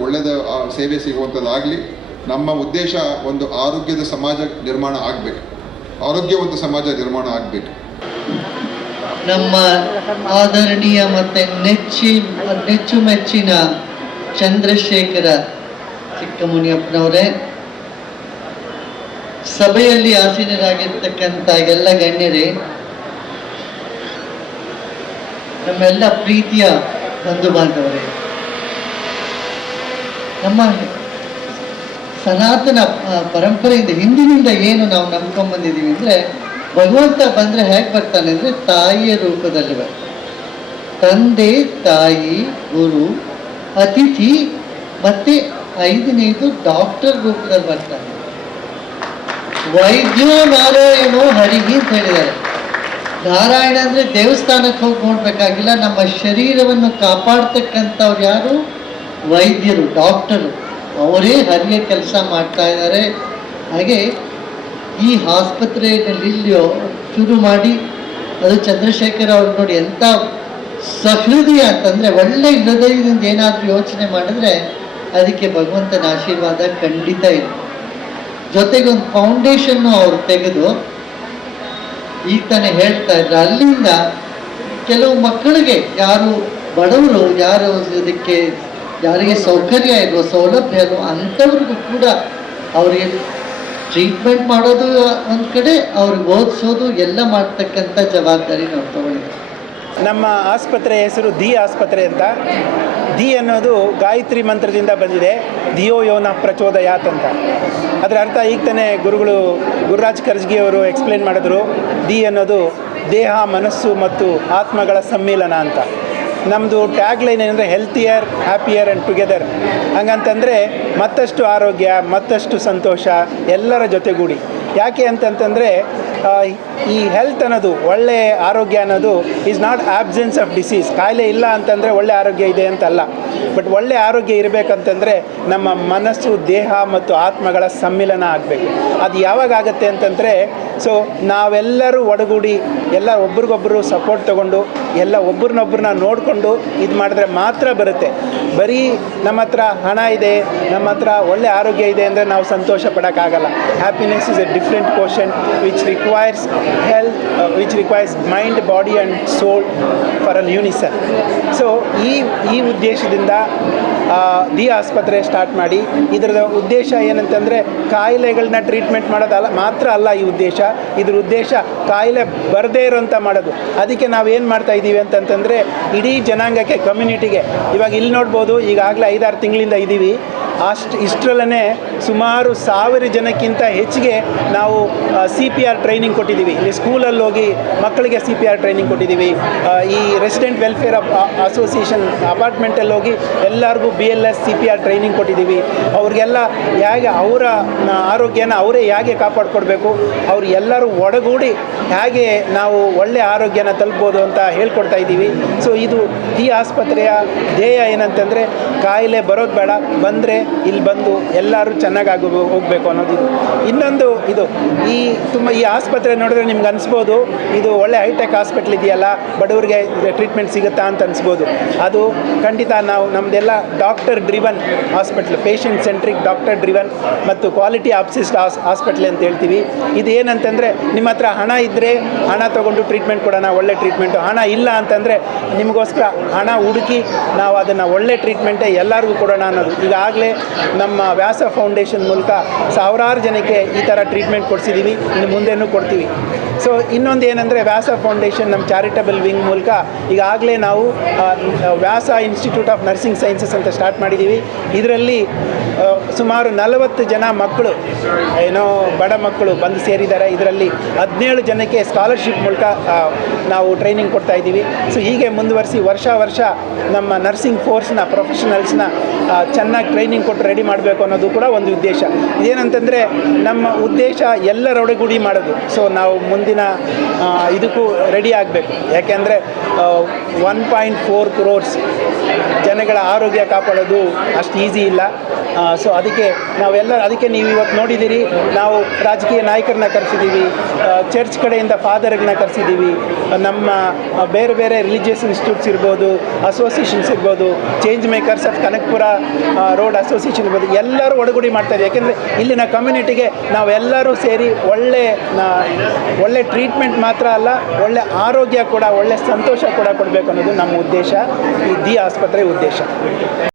ಒಳ್ಳೆಯದ ಆ, ಸೇವೆ ಸಿಗುವಂಥದ್ದಾಗಲಿ ನಮ್ಮ ಉದ್ದೇಶ ಒಂದು ಆರೋಗ್ಯದ ಸಮಾಜ ನಿರ್ಮಾಣ ಆಗಬೇಕು. ಆರೋಗ್ಯವಂತ ಸಮಾಜ ನಿರ್ಮಾಣ ಆಗಬೇಕು. ನಮ್ಮ ಆದರಣೀಯ ಮತ್ತು ನೆಚ್ಚಿ ನೆಚ್ಚುಮೆಚ್ಚಿನ ಚಂದ್ರಶೇಖರ ಚಿಕ್ಕಮುನಿಯಪ್ಪನವರೇ ಸಭೆಯಲ್ಲಿ ಆಸೀನರಾಗಿರ್ತಕ್ಕಂಥ ಎಲ್ಲ ಗಣ್ಯರೇ ನಮ್ಮೆಲ್ಲ ಪ್ರೀತಿಯ ಬಂಧು ಬಾಂಧವರೇ ನಮ್ಮ ಸನಾತನ ಪರಂಪರೆಯಿಂದ ಹಿಂದಿನಿಂದ ಏನು ನಾವು ನಂಬ್ಕೊಂಡ್ ಬಂದಿದ್ದೀವಿ ಅಂದರೆ, ಭಗವಂತ ಬಂದರೆ ಹೇಗೆ ಬರ್ತಾನೆ ಅಂದರೆ ತಾಯಿಯ ರೂಪದಲ್ಲಿ ಬರ್ತಾನೆ. ತಂದೆ, ತಾಯಿ, ಗುರು, ಅತಿಥಿ, ಮತ್ತೆ ಐದನೇದು ಡಾಕ್ಟರ್ ರೂಪದಲ್ಲಿ ಬರ್ತಾನೆ. ವೈದ್ಯ ನಾರಾಯಣೋ ಹರಿಗಿ ಅಂತ ಹೇಳಿದ್ದಾರೆ. ನಾರಾಯಣ ಅಂದರೆ ದೇವಸ್ಥಾನಕ್ಕೆ ಹೋಗಿ ನೋಡ್ಬೇಕಾಗಿಲ್ಲ, ನಮ್ಮ ಶರೀರವನ್ನು ಕಾಪಾಡ್ತಕ್ಕಂಥವ್ರು ಯಾರು? ವೈದ್ಯರು, ಡಾಕ್ಟರು, ಅವರೇ ಹರಿಯ ಕೆಲಸ ಮಾಡ್ತಾ ಇದ್ದಾರೆ. ಹಾಗೆ ಈ ಆಸ್ಪತ್ರೆಯಲ್ಲಿ ಇಲ್ಲಿಯೋ ಶುರು ಮಾಡಿ, ಅದು ಚಂದ್ರಶೇಖರ್ ಅವ್ರು ನೋಡಿ ಎಂಥ ಸಹೃದಯ ಅಂತಂದರೆ ಒಳ್ಳೆ ಹೃದಯದಿಂದ ಏನಾದರೂ ಯೋಚನೆ ಮಾಡಿದ್ರೆ ಅದಕ್ಕೆ ಭಗವಂತನ ಆಶೀರ್ವಾದ ಖಂಡಿತ ಇದೆ. ಜೊತೆಗೆ ಒಂದು ಫೌಂಡೇಶನ್ನು ಅವರು ತೆಗೆದು ಈಗ ತಾನೇ ಹೇಳ್ತಾ ಇದ್ರು, ಅಲ್ಲಿಂದ ಕೆಲವು ಮಕ್ಕಳಿಗೆ ಯಾರು ಬಡವರು ಯಾರು ಇದಕ್ಕೆ ಯಾರಿಗೆ ಸೌಕರ್ಯ ಇಲ್ವೋ ಸೌಲಭ್ಯ ಇಲ್ವೋ ಅಂಥವ್ರಿಗೂ ಕೂಡ ಅವರಿಗೆ ಟ್ರೀಟ್ಮೆಂಟ್ ಮಾಡೋದು ಒಂದು ಕಡೆ, ಅವ್ರಿಗೆ ಓದಿಸೋದು, ಎಲ್ಲ ಮಾಡ್ತಕ್ಕಂಥ ಜವಾಬ್ದಾರಿ ನಾವು ತಗೊಳ್ಳಿ ನಮ್ಮ ಆಸ್ಪತ್ರೆ ಹೆಸರು ದಿ ಆಸ್ಪತ್ರೆ ಅಂತ. ದಿ ಅನ್ನೋದು ಗಾಯತ್ರಿ ಮಂತ್ರದಿಂದ ಬಂದಿದೆ. ದಿಯೋ ಯೋನ ಪ್ರಚೋದಯಾತ್ ಅಂತ. ಅದರ ಅರ್ಥ ಈಗ ತಾನೇ ಗುರುಗಳು ಗುರುರಾಜ್ ಕರ್ಜ್ಗಿ ಅವರು ಎಕ್ಸ್ಪ್ಲೇನ್ ಮಾಡಿದ್ರು. ದಿ ಅನ್ನೋದು ದೇಹ, ಮನಸ್ಸು ಮತ್ತು ಆತ್ಮಗಳ ಸಮ್ಮಿಲನ ಅಂತ. ನಮ್ಮದು ಟ್ಯಾಗ್ ಲೈನ್ ಏನಂದರೆ ಹೆಲ್ತಿಯರ್ ಹ್ಯಾಪಿಯರ್ ಆ್ಯಂಡ್ ಟುಗೆದರ್ ಹಂಗಂತಂದರೆ ಮತ್ತಷ್ಟು ಆರೋಗ್ಯ, ಮತ್ತಷ್ಟು ಸಂತೋಷ ಎಲ್ಲರ ಜೊತೆಗೂಡಿ. ಯಾಕೆ ಅಂತಂತಂದರೆ ಈ ಹೆಲ್ತ್ ಅನ್ನೋದು ಒಳ್ಳೆ ಆರೋಗ್ಯ ಅನ್ನೋದು is not absence of disease ಕಾಯಿಲೆ ಇಲ್ಲ ಅಂತಂದರೆ ಒಳ್ಳೆ ಆರೋಗ್ಯ ಇದೆ ಅಂತಲ್ಲ. ಬಟ್ ಒಳ್ಳೆ ಆರೋಗ್ಯ ಇರಬೇಕಂತಂದರೆ ನಮ್ಮ ಮನಸ್ಸು, ದೇಹ ಮತ್ತು ಆತ್ಮಗಳ ಸಮ್ಮಿಲನ ಆಗಬೇಕು. ಅದು ಯಾವಾಗ ಆಗುತ್ತೆ ಅಂತಂದರೆ ಸೊ ನಾವೆಲ್ಲರೂ ಒಡಗೂಡಿ ಎಲ್ಲ ಒಬ್ರಿಗೊಬ್ಬರು ಸಪೋರ್ಟ್ ತಗೊಂಡು, ಎಲ್ಲ ಒಬ್ರನ್ನೊಬ್ರನ್ನ ನೋಡಿಕೊಂಡು ಇದು ಮಾಡಿದ್ರೆ ಮಾತ್ರ ಬರುತ್ತೆ. ಬರೀ ನಮ್ಮ ಹತ್ರ ಹಣ ಇದೆ, ನಮ್ಮ ಹತ್ರ ಒಳ್ಳೆ ಆರೋಗ್ಯ ಇದೆ ಅಂದರೆ ನಾವು ಸಂತೋಷ ಪಡೋಕ್ಕಾಗಲ್ಲ. Happiness is a different question which requires health which requires mind body and soul for an unison so ಈ ಈ ಉದ್ದೇಶದಿಂದ ದಿ ಆಸ್ಪತ್ರೆ ಸ್ಟಾರ್ಟ್ ಮಾಡಿ. ಇದರ ಉದ್ದೇಶ ಏನಂತಂದರೆ ಕಾಯಿಲೆಗಳನ್ನ ಟ್ರೀಟ್ಮೆಂಟ್ ಮಾಡೋದಲ್ಲ, ಮಾತ್ರ ಅಲ್ಲ ಈ ಉದ್ದೇಶ. ಇದ್ರ ಉದ್ದೇಶ ಕಾಯಿಲೆ ಬರದೇ ಇರೋಂಥ ಮಾಡೋದು. ಅದಕ್ಕೆ ನಾವು ಏನು ಮಾಡ್ತಾ ಇದ್ದೀವಿ ಅಂತಂತಂದರೆ, ಇಡೀ ಜನಾಂಗಕ್ಕೆ ಕಮ್ಯುನಿಟಿಗೆ ಇವಾಗ ಇಲ್ಲಿ ನೋಡ್ಬೋದು, ಈಗಾಗಲೇ ಐದಾರು ತಿಂಗಳಿಂದ ಇದ್ದೀವಿ ಅಷ್ಟು ಇಷ್ಟರಲ್ಲೇ ಸುಮಾರು ಸಾವಿರ ಜನಕ್ಕಿಂತ ಹೆಚ್ಚಿಗೆ ನಾವು ಸಿ ಪಿ ಆರ್ ಟ್ರೈನಿಂಗ್ ಕೊಟ್ಟಿದ್ದೀವಿ. ಇಲ್ಲಿ ಸ್ಕೂಲಲ್ಲಿ ಹೋಗಿ ಮಕ್ಕಳಿಗೆ ಸಿ ಪಿ ಆರ್ ಟ್ರೈನಿಂಗ್ ಕೊಟ್ಟಿದ್ದೀವಿ. ಈ ರೆಸಿಡೆಂಟ್ ವೆಲ್ಫೇರ್ ಅಸೋಸಿಯೇಷನ್ ಅಪಾರ್ಟ್ಮೆಂಟಲ್ಲಿ ಹೋಗಿ ಎಲ್ಲರಿಗೂ B L S C P R training ಕೊಟ್ಟಿದ್ದೀವಿ. ಅವ್ರಿಗೆಲ್ಲ ಹೇಗೆ ಅವರ ಆರೋಗ್ಯನ ಅವರೇ ಹೇಗೆ ಕಾಪಾಡಿಕೊಡ್ಬೇಕು, ಅವ್ರು ಎಲ್ಲರೂ ಒಡಗೂಡಿ ಹೇಗೆ ನಾವು ಒಳ್ಳೆಯ ಆರೋಗ್ಯನ ತಲುಪ್ಬೋದು ಅಂತ ಹೇಳ್ಕೊಡ್ತಾ ಇದ್ದೀವಿ. ಸೊ ಇದು ಈ ಆಸ್ಪತ್ರೆಯ ಧ್ಯೇಯ ಏನಂತಂದರೆ, ಕಾಯಿಲೆ ಬರೋದು ಬೇಡ, ಬಂದರೆ ಇಲ್ಲಿ ಬಂದು ಎಲ್ಲರೂ ಚೆನ್ನಾಗಿ ಹೋಗಬೇಕು ಅನ್ನೋದು ಇದು. ಇನ್ನೊಂದು ಇದು, ಈ ತುಂಬ ಈ ಆಸ್ಪತ್ರೆ ನೋಡಿದ್ರೆ ನಿಮ್ಗೆ ಅನಿಸ್ಬೋದು, ಇದು ಒಳ್ಳೆ ಹೈಟೆಕ್ ಹಾಸ್ಪಿಟ್ಲ್ ಇದೆಯಲ್ಲ, ಬಡವರಿಗೆ ಟ್ರೀಟ್ಮೆಂಟ್ ಸಿಗುತ್ತಾ ಅಂತ ಅನಿಸ್ಬೋದು. ಅದು ಖಂಡಿತ ನಾವು ನಮ್ಮದೆಲ್ಲ doctor driven hospital patient centric doctor driven ಮತ್ತು ಕ್ವಾಲಿಟಿ ಆಪ್ಸಿಸ್ಟ್ ಹಾಸ್, ಹಾಸ್ಪಿಟ್ಲ್ ಅಂತ ಹೇಳ್ತೀವಿ. ಇದು ಏನಂತಂದರೆ, ನಿಮ್ಮ ಹತ್ರ ಹಣ ಇದ್ದರೆ ಹಣ ತೊಗೊಂಡು ಟ್ರೀಟ್ಮೆಂಟ್ ಕೊಡೋಣ, ಒಳ್ಳೆ ಟ್ರೀಟ್ಮೆಂಟು. ಹಣ ಇಲ್ಲ ಅಂತಂದರೆ ನಿಮಗೋಸ್ಕರ ಹಣ ಹುಡುಕಿ ನಾವು ಅದನ್ನು ಒಳ್ಳೆ ಟ್ರೀಟ್ಮೆಂಟೇ ಎಲ್ಲರಿಗೂ ಕೊಡೋಣ ಅನ್ನೋದು. ಈಗಾಗಲೇ ನಮ್ಮ ವ್ಯಾಸ ಫೌಂಡೇಶನ್ ಮೂಲಕ ಸಾವಿರಾರು ಜನಕ್ಕೆ ಈ ಥರ ಟ್ರೀಟ್ಮೆಂಟ್ ಕೊಡಿಸಿದ್ದೀವಿ ಇನ್ನು ಮುಂದೆನೂ ಕೊಡ್ತೀವಿ. ಸೊ ಇನ್ನೊಂದು ಏನಂದರೆ ವ್ಯಾಸ ಫೌಂಡೇಶನ್ ನಮ್ಮ ಚಾರಿಟಬಲ್ ವಿಂಗ್ ಮೂಲಕ ಈಗಾಗಲೇ ನಾವು Vyasa institute of nursing sciences ಅಂತ ಸ್ಟಾರ್ಟ್ ಮಾಡಿದ್ದೀವಿ ಇದರಲ್ಲಿ ಸುಮಾರು ನಲವತ್ತು ಜನ ಮಕ್ಕಳು, ಏನೋ ಬಡ ಮಕ್ಕಳು ಬಂದು ಸೇರಿದ್ದಾರೆ. ಇದರಲ್ಲಿ ಹದಿನೇಳು ಜನಕ್ಕೆ ಸ್ಕಾಲರ್ಶಿಪ್ ಮೂಲಕ ನಾವು ಟ್ರೈನಿಂಗ್ ಕೊಡ್ತಾ ಇದ್ದೀವಿ. ಸೊ ಹೀಗೆ ಮುಂದುವರಿಸಿ ವರ್ಷ ವರ್ಷ ನಮ್ಮ ನರ್ಸಿಂಗ್ ಫೋರ್ಸ್ನ ಪ್ರೊಫೆಷನಲ್ಸ್ನ ಚೆನ್ನಾಗಿ ಟ್ರೈನಿಂಗ್ ಕೊಟ್ಟು ರೆಡಿ ಮಾಡಬೇಕು ಅನ್ನೋದು ಕೂಡ ಒಂದು ಉದ್ದೇಶ. ಏನಂತಂದರೆ ನಮ್ಮ ಉದ್ದೇಶ ಎಲ್ಲರೊಡಗೂಡಿ ಮಾಡೋದು. ಸೊ ನಾವು ಮುಂದಿನ ಇದಕ್ಕೂ ರೆಡಿ ಆಗಬೇಕು. ಯಾಕೆಂದರೆ ಒನ್ ಪಾಯಿಂಟ್ ಫೋರ್ ಕ್ರೋರ್ಸ್ ಜನಗಳ ಆರೋಗ್ಯ ಕಾಪಾಡೋದು ಅಷ್ಟು ಈಸಿ ಇಲ್ಲ. ಸೊ ಅದಕ್ಕೆ ನಾವೆಲ್ಲ ಅದಕ್ಕೆ ನೀವು ಇವತ್ತು ನೋಡಿದ್ದೀರಿ, ನಾವು ರಾಜಕೀಯ ನಾಯಕರನ್ನ ಕರೆಸಿದ್ದೀವಿ ಚರ್ಚ್ ಕಡೆಯಿಂದ ಫಾದರ್ಗಳನ್ನ ಕರೆಸಿದ್ದೀವಿ, ನಮ್ಮ ಬೇರೆ ಬೇರೆ ರಿಲಿಜಿಯಸ್ ಇನ್ಸ್ಟಿಟ್ಯೂಟ್ಸ್ ಇರ್ಬೋದು ಅಸೋಸಿಯೇಷನ್ಸ್ ಇರ್ಬೋದು change makers of Kanakpura road association ಇರ್ಬೋದು, ಎಲ್ಲರೂ ಒಡಗೂಡಿ ಮಾಡ್ತಾರೆ ಯಾಕೆಂದರೆ ಇಲ್ಲಿನ ಕಮ್ಯುನಿಟಿಗೆ ನಾವೆಲ್ಲರೂ ಸೇರಿ ಒಳ್ಳೆ ಒಳ್ಳೆ ಟ್ರೀಟ್ಮೆಂಟ್ ಮಾತ್ರ ಅಲ್ಲ, ಒಳ್ಳೆ ಆರೋಗ್ಯ ಕೂಡ, ಒಳ್ಳೆ ಸಂತೋಷ ಕೂಡ ಕೊಡಬೇಕು ಅನ್ನೋದು ನಮ್ಮ ಉದ್ದೇಶ, ಈ ದಿ ಆಸ್ಪತ್ರೆ ಉದ್ದೇಶ.